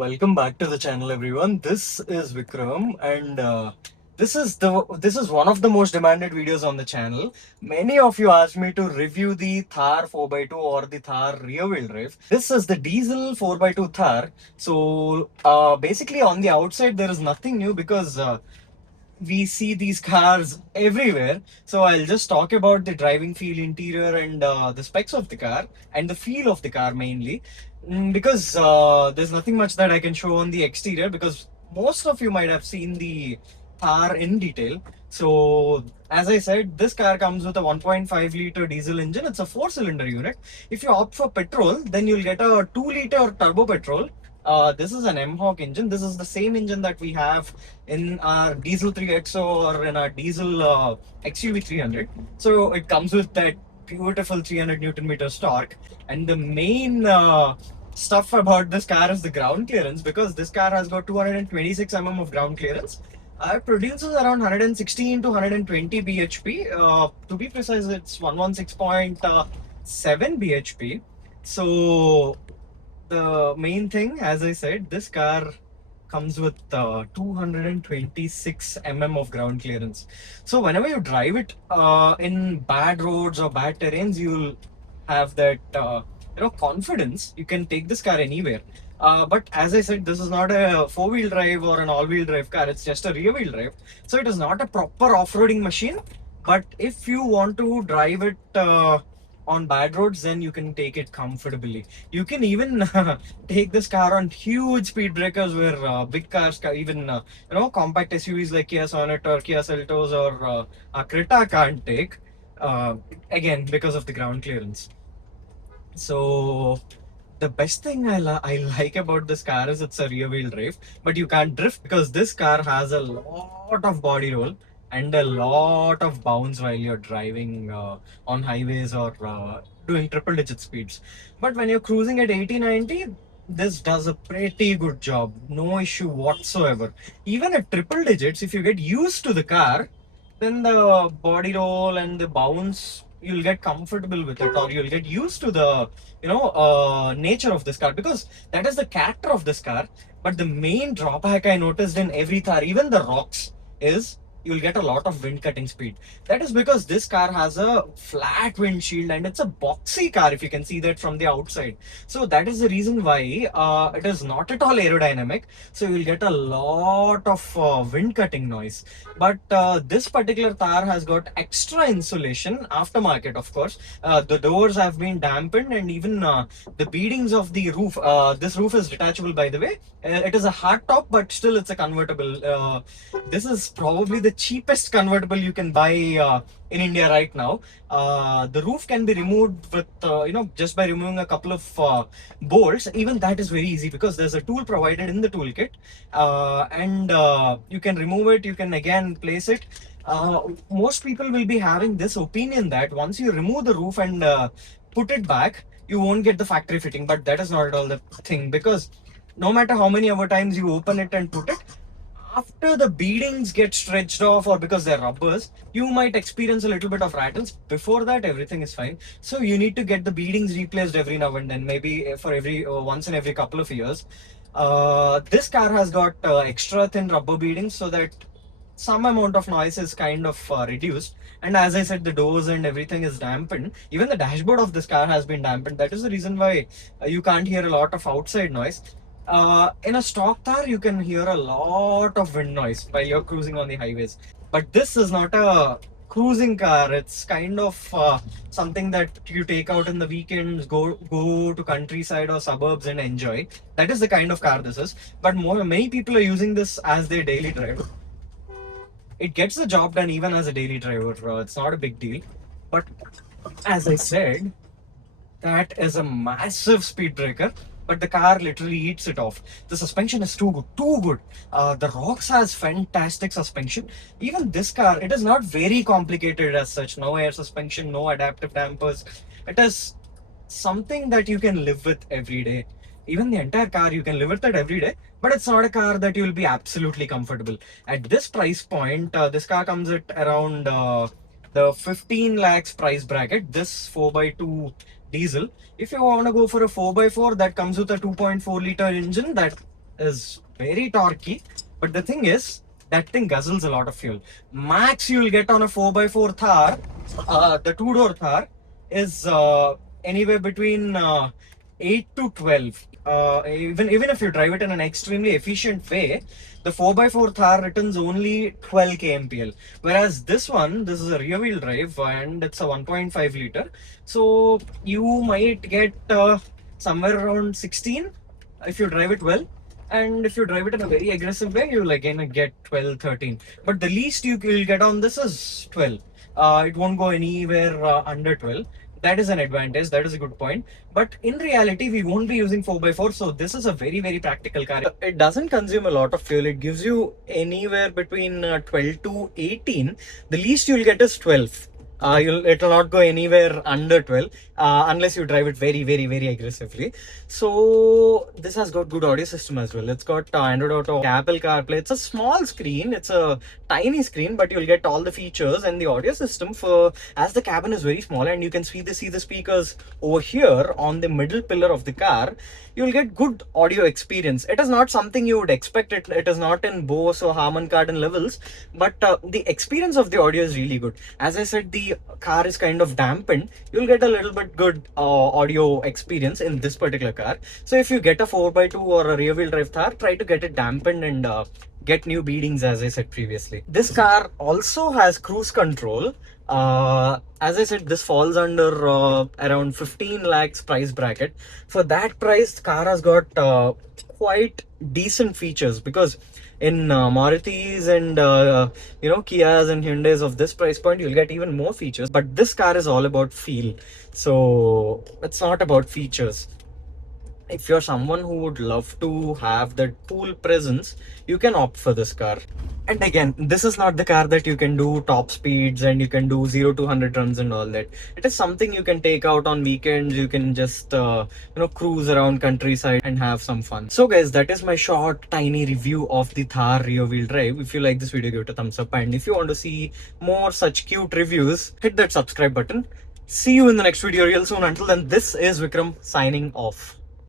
Welcome back to the channel, everyone. This is Vikram, and this is one of the most demanded videos on the channel. Many of you asked me to review the Thar 4x2 or the Thar rear-wheel drive. This is the diesel 4x2 Thar. So basically, on the outside there is nothing new because we see these cars everywhere. So I'll just talk about the driving feel, interior, and the specs of the car and the feel of the car mainly. Because there's nothing much that I can show on the exterior because most of you might have seen the Thar in detail. So as I said, this car comes with a 1.5 liter diesel engine. It's a 4-cylinder unit. If you opt for petrol, then you'll get a 2-liter turbo petrol. This is an M-Hawk engine. This is the same engine that we have in our diesel 3XO or in our diesel XUV 300. So it comes with that beautiful 300 Newton meters torque. And the main stuff about this car is the ground clearance, because this car has got 226 of ground clearance. It produces around 116 to 120 bhp. To be precise, it's 116.7 bhp. So the main thing, as I said, this car comes with 226 of ground clearance. So whenever you drive it in bad roads or bad terrains, you'll have that confidence. You can take this car anywhere. But as I said, this is not a four-wheel drive or an all-wheel drive car. It's just a rear-wheel drive. So it is not a proper off-roading machine. But if you want to drive it on bad roads, then you can take it comfortably. You can even take this car on huge speed breakers where big cars, even compact SUVs like Kia Sonet or Kia Seltos or Creta can't take. Again, because of the ground clearance. So the best thing I like about this car is it's a rear wheel drive, but you can't drift because this car has a lot of body roll and a lot of bounce while you're driving on highways or doing triple digit speeds. But when you're cruising at 80-90, this does a pretty good job. No issue whatsoever. Even at triple digits, if you get used to the car, then the body roll and the bounce, you'll get comfortable with it, or you'll get used to the nature of this car, because that is the character of this car. But the main drawback I noticed in every Thar, even the rocks, is you'll get a lot of wind cutting speed. That is because this car has a flat windshield and it's a boxy car, if you can see that from the outside. So that is the reason why it is not at all aerodynamic. So you'll get a lot of wind cutting noise. But this particular Thar has got extra insulation, aftermarket of course. The doors have been dampened, and even the beadings of the roof. This roof is detachable, by the way. It is a hard top, but still it's a convertible. This is probably the cheapest convertible you can buy in India right now. The roof can be removed with just by removing a couple of bolts. Even that is very easy because there's a tool provided in the toolkit, and you can remove it. You can again place it. Most people will be having this opinion that once you remove the roof and put it back, you won't get the factory fitting. But that is not at all the thing, because no matter how many other times you open it and put it, after the beadings get stretched off, or because they're rubbers, you might experience a little bit of rattles. Before that, everything is fine. So you need to get the beadings replaced every now and then, maybe for every once in every couple of years. This car has got extra thin rubber beadings so that some amount of noise is kind of reduced. And as I said, the doors and everything is dampened. Even the dashboard of this car has been dampened. That is the reason why you can't hear a lot of outside noise. In a stock Thar, you can hear a lot of wind noise while you're cruising on the highways. But this is not a cruising car. It's kind of something that you take out in the weekends, go to countryside or suburbs and enjoy. That is the kind of car this is. But many people are using this as their daily drive. It gets the job done even as a daily driver. It's not a big deal. But as I said, that is a massive speed breaker, but the car literally eats it off. The suspension is too good, too good. The Rox has fantastic suspension. Even this car, it is not very complicated as such. No air suspension, no adaptive dampers. It is something that you can live with every day. Even the entire car, you can live with it every day, but it's not a car that you will be absolutely comfortable. At this price point, this car comes at around the 15 lakhs price bracket, this 4x2 diesel. If you want to go for a 4x4 that comes with a 2.4 liter engine, that is very torquey, but the thing is, that thing guzzles a lot of fuel. Max you'll get on a 4x4 Thar, the two-door Thar, is anywhere between 8 to 12. Even if you drive it in an extremely efficient way, the 4x4 Thar returns only 12 kmpl. Whereas this is a rear wheel drive and it's a 1.5 liter. So you might get somewhere around 16 if you drive it well. And if you drive it in a very aggressive way, you'll again get 12, 13. But the least you will get on this is 12. It won't go anywhere under 12. That is an advantage. That is a good point. But in reality, we won't be using 4x4. So this is a very, very practical car. It doesn't consume a lot of fuel. It gives you anywhere between 12 to 18. The least you'll get is 12. It'll not go anywhere under 12 unless you drive it very, very, very aggressively. So this has got good audio system as well. It's got Android Auto, Apple CarPlay. It's a small screen. It's a tiny screen, but you'll get all the features and the audio system for, as the cabin is very small and you can see the speakers over here on the middle pillar of the car. You'll get good audio experience. It is not something you would expect. It is not in Bose or Harman Kardon levels, but the experience of the audio is really good. As I said, the car is kind of dampened. You'll get a little bit good audio experience in this particular car. So if you get a 4x2 or a rear wheel drive Thar, try to get it dampened and get new beadings, as I said previously. This car also has cruise control. As I said, this falls under around 15 lakhs price bracket. For that price, the car has got quite decent features, because in Marutis and Kias and Hyundais of this price point, you'll get even more features. But this car is all about feel, so it's not about features. If you're someone who would love to have that cool presence, you can opt for this car. And again, this is not the car that you can do top speeds and you can do 0 to 100 runs and all that. It is something you can take out on weekends. You can just cruise around countryside and have some fun. So guys, that is my short tiny review of the Thar rear wheel drive. If you like this video, give it a thumbs up, and if you want to see more such cute reviews, hit that subscribe button. See you in the next video real soon. Until then, this is Vikram signing off.